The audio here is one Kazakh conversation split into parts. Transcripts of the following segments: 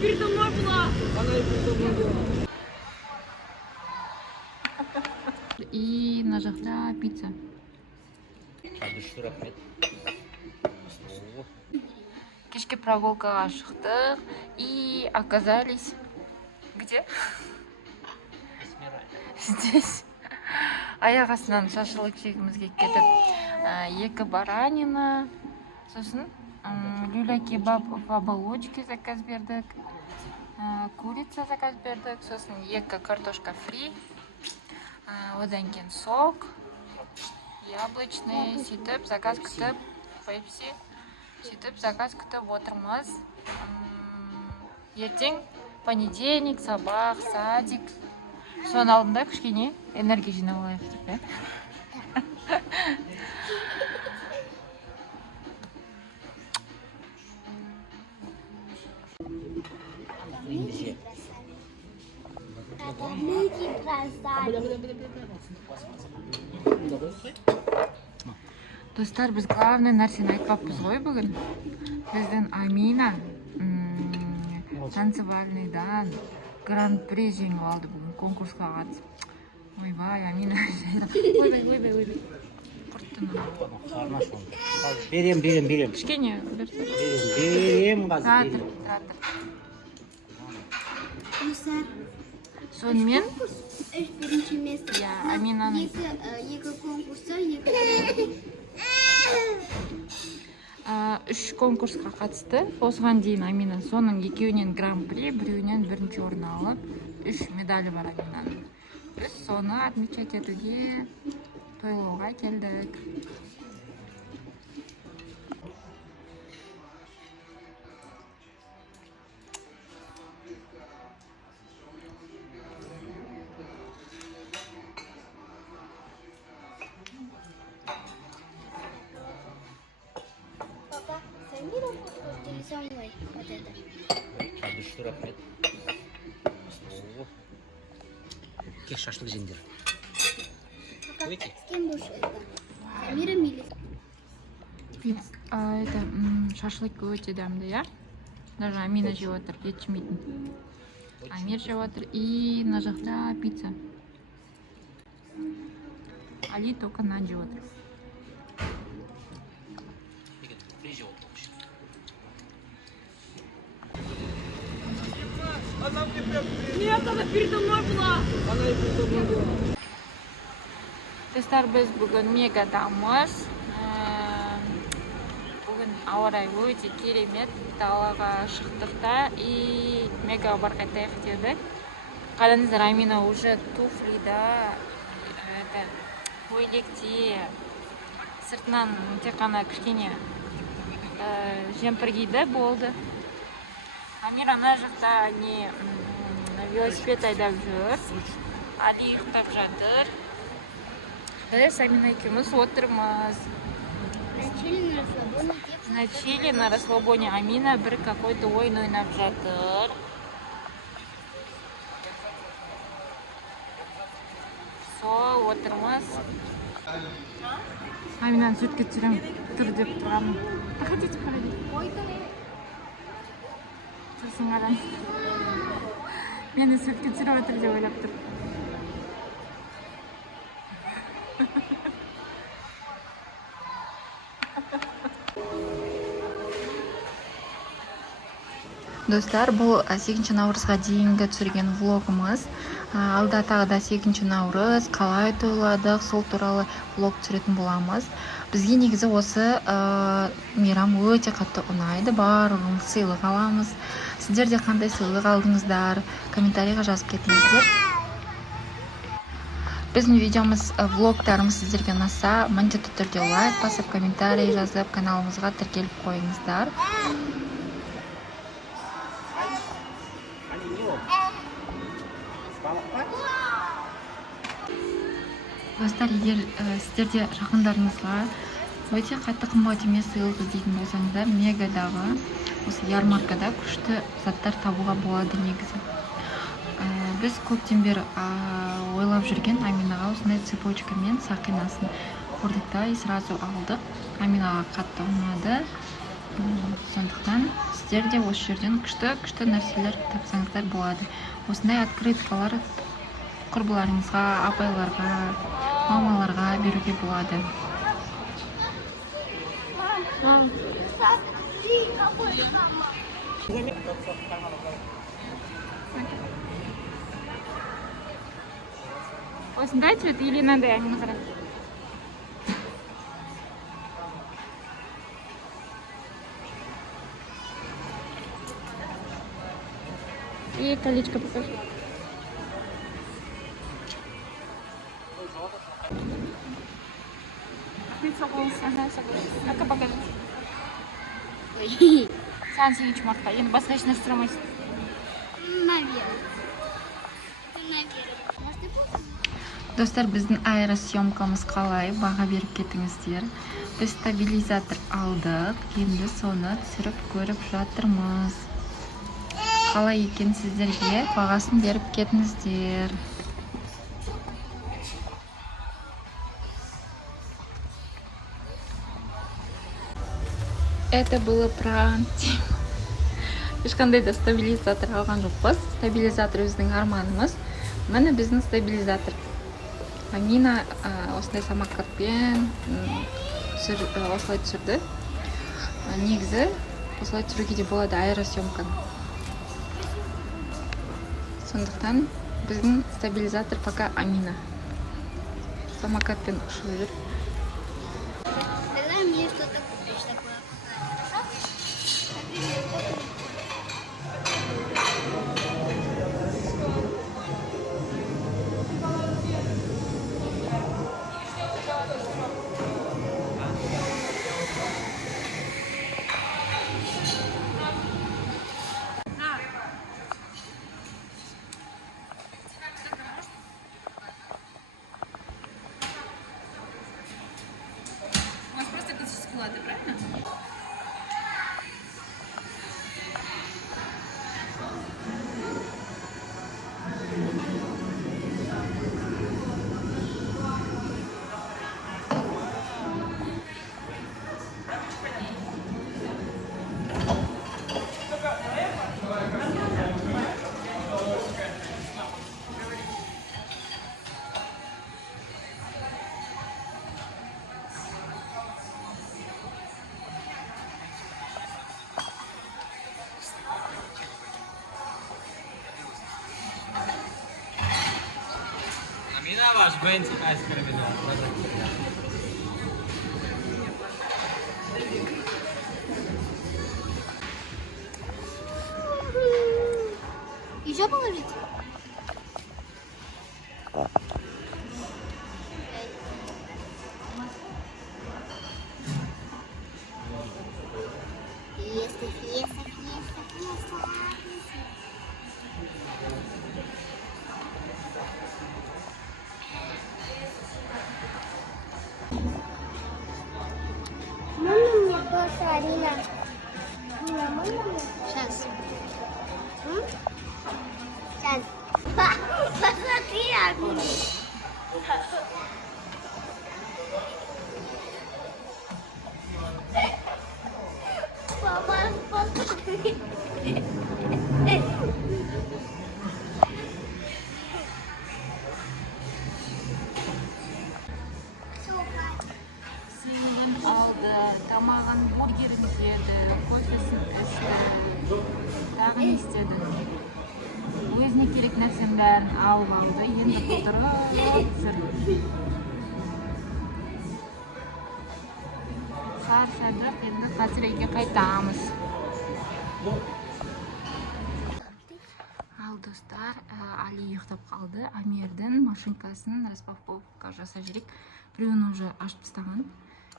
Передо мной была. И на жақта пицца. Кешке прогулкаға шықтық и оказались где? Здесь. Аяқ астынан шашлык жегімізге кетіп, екі баранина, сосын люля-кебаб в оболочке заказ бердік, курица заказ бердік, сосын екі картошка фри, одан кейін сок, яблочный, сөйтіп заказ күтіп, пепси, сөйтіп заказ күтіп отырмыз. Ертең понедельник, сабақ, садик. Соның алдында кішкене энергия жинап алайық деп, Достар, біз главный нәрсені айтпаппыз ғой бүгін. Біздің Амина танцевальныйдан гран-при жеңіп алды бүгін конкурсқа қатысып. Ойбай, Амина. Ойбай. Құрттың. Берем. Кішкене Берем қазір. Сонымен Бірінші место. Аминаның Екі конкурса, үш конкурсқа қатысты. Осыған дейін Амина соның екеуінен гран-при, біреуінен бірінші орын алып, 3 медалі бар Аминаның. Біз соны отмечать етуге, тойлауға келдік. Папа, сен не работаешь со мной? Вот это. Кеш шашлык жеңдер. Папа, с кем будешь это? С Амиром или? Это шашлык өте дәмді, я? Даже Амина жеп отыр, ет жемейтін. Амир жеп отыр и на жақта пицца. Али только нан жеп отыр. Нет, она передо мной была. Достар, біз бүгін мегадамыз. Бүгін ауа райы өте керемет. Далаға шықтық та и мега бар қайтайық дедік. Қараңыздар, Амина уже туфлида, көйлекте, сыртынан тек қана кішкене жемпір киді, болды. Амир ана жақта велосипед айдап жүр. Али ұйықтап жатыр. Біз Амина екеуміз отырмыз. Начали на расслабоне. Амина бір какой-то ойын ойнап жатыр. Сол, отырмыз. Аминаны сүртке түсірем, тұр деп тұрамын. Хотите параллель? Сосын қарай. Мені сүртке түсіріп отыр деп ойлап тұр. Достар, бұл 8 наурызға дейінгі түсірген влогымыз. Алда тағы да 8 наурыз, қалай тойладық, сол туралы влог түсіретін боламыз. Бізге негізі осы мейрам өте қатты ұнайды, барлығын сыйлық аламыз. Сіздер де қандай сыйлық алдыңыздар, комментарийға жазып кетіңіздер. Біздің видеомыз, влогтарымыз сіздерге ұнаса, міндетті түрде лайк басып, комментарий жазып, каналымызға тіркеліп қойыңыздар. Достар, егер сіздерде жақындарыңызға өте қатты қымбат емес сыйлық іздейтін болсаңыздар, мегадағы осы ярмаркада күшті заттар табуға болады негізі. Біз көптен бері ойлап жүрген Аминаға осындай цепочка мен сақинасын көрдік та и сразу алдық. Аминаға қатты ұнады. Сондықтан сіздер де осы жерден күшті нәрселер тапсаңыздар болады. Осындай открыткалар құрбыларыңызға, апайларға, мамаларға беруге болады. Осындай цвет или мынандай аңызға? И колечко покажи. Ага, согласен. Ну-ка покажи. Сен сегізінші мартқа. Енді басқа еш нәрсе сұрамайсың. Наверное. Может, и буду? Достар, біздің аэросъемкамыз қалай? Баға беріп кетіңіздер. Біз стабилизатор алдық. Енді соны түсіріп көріп жатырмыз. Қалай екен сіздерге? Бағасын беріп кетіңіздер. Это было пранк. Ешқандай да стабилизатор алған жоқпыз. Стабилизатор біздің арманымыз. Міне біздің стабилизатор. Амина осындай самокатпен осылай түсірді. Негізі осылай түсіруге де болады аэросъемканы. Сондықтан біздің стабилизатор пока Амина. Самокатпен ұшып жүр. Тогда мне что-то купишь такое. У вас просто классические латте, правильно? Amina was going to ice cream. Еще положить? Фиеста. Можно мне тоже, Арина? Сейчас. Сейчас. Посмотри, Арина. Папа, посмотри. Сыйлығын алды, тамағын бургерін жеді, кофесін ішті, тағы не істеді. Өзіне керек нәрсенің бәрін алып алды, енді отырып жүр. Шаршадық, енді қазір үйге қайтамыз. Ал достар, Али ұйықтап қалды. Амирдің машинкасын распаковка жасап жүрек. Біреуін уже ашып тастаған.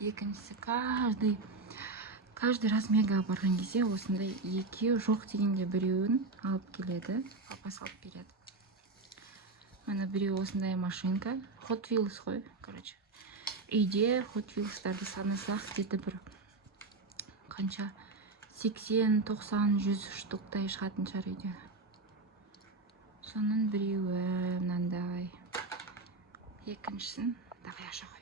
Екіншісі каждый размерге барған кезде осындай екеу жоқ дегенде біреуін алып келеді. Папасы алып береді. Мына біреу осындай машинка. Hot Wheels қой, короче. Үйде Hot Wheels'тарды санасақ, где-то бір қанша 80, 90, 100 штуктай шығатын шығар үйде. Соның біреуі мынандай. Екіншісін давай аша қой.